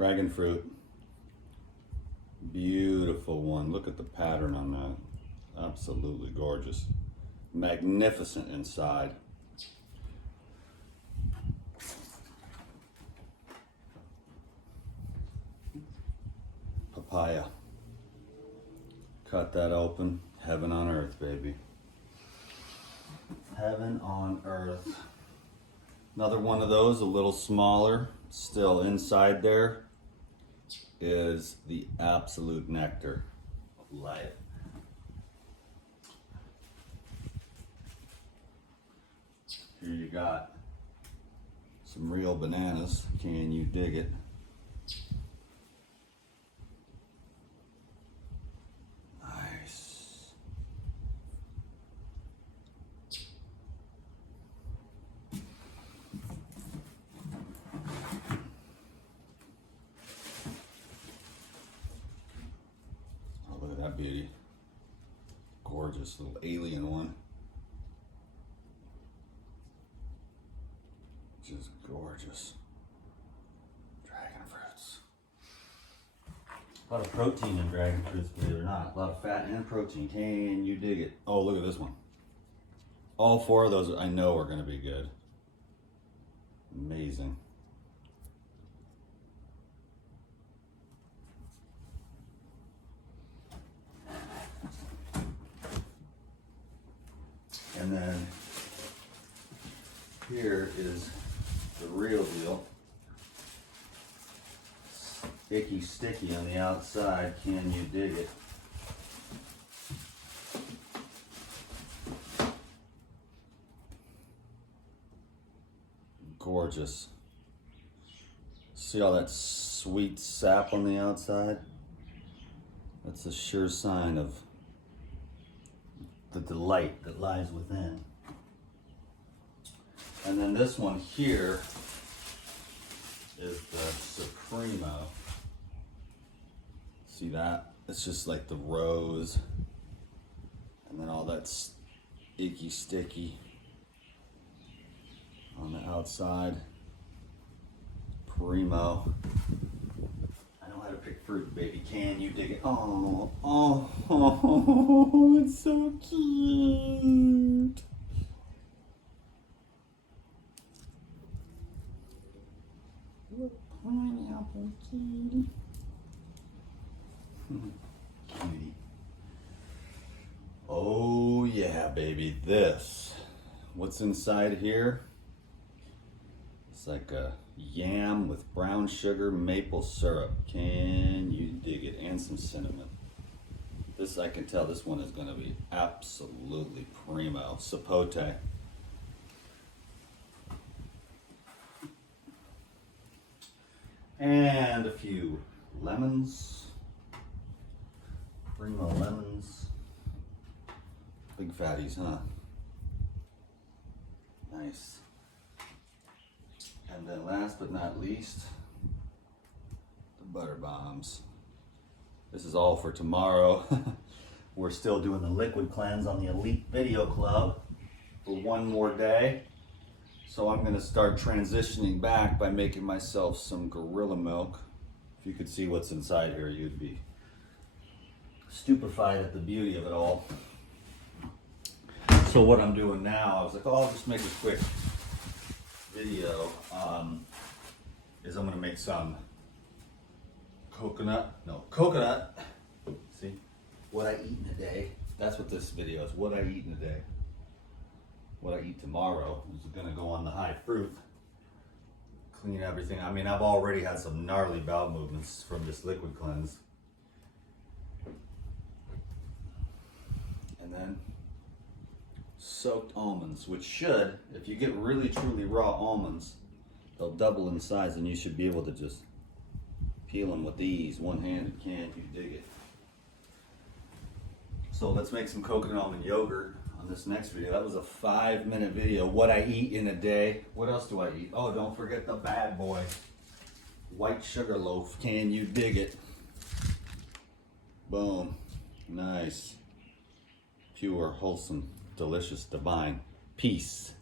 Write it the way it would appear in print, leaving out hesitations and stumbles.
Dragon fruit. Beautiful one. Look at the pattern on that. Absolutely gorgeous. Magnificent inside. Papaya. Cut that open. Heaven on earth, baby. Heaven on earth. Another one of those, a little smaller, still inside there, is the absolute nectar of life. Here you got some real bananas. Can you dig it? Nice. Oh, look at that beauty. Gorgeous little alien one. Just gorgeous. Dragon fruits. A lot of protein in dragon fruits, believe it or not. A lot of fat and protein. Can you dig it? Oh, look at this one. All four of those I know are going to be good. Amazing. And then here is the real deal. Icky sticky on the outside. Can you dig it? Gorgeous. See all that sweet sap on the outside? That's a sure sign of the delight that lies within. And then this one here is the Supremo. See that? It's just like the rose. And then all that icky sticky on the outside. Primo. I know how to pick fruit, baby. Can you dig it? Oh, oh, oh, it's so cute. Pineapple kitty. Cutie. Oh yeah, baby. This. What's inside here? It's like a yam with brown sugar, maple syrup. Can you dig it? And some cinnamon. This, I can tell this one is going to be absolutely primo. Sapote. And a few lemons. Primo lemons. Big fatties, huh? Nice. And then last but not least, the butter bombs. This is all for tomorrow. We're still doing the liquid cleanse on the Elite Video Club for one more day. So I'm gonna start transitioning back by making myself some gorilla milk. If you could see what's inside here, you'd be stupefied at the beauty of it all. So what I'm doing now, I was like, oh, I'll just make a quick video, is I'm gonna make some coconut, see, what I eat in a day. That's what this video is, what I eat in a day. What I eat tomorrow is gonna go on the high fruit. Clean everything. I mean, I've already had some gnarly bowel movements from this liquid cleanse. And then soaked almonds, which should, if you get really truly raw almonds, they'll double in size and you should be able to just peel them with these one-handed. Can you dig it? So let's make some coconut almond yogurt on this next video. That was a 5-minute video. What I eat in a day. What else do I eat? Oh, don't forget the bad boy. White sugar loaf. Can you dig it? Boom. Nice. Pure, wholesome, delicious, divine. Peace.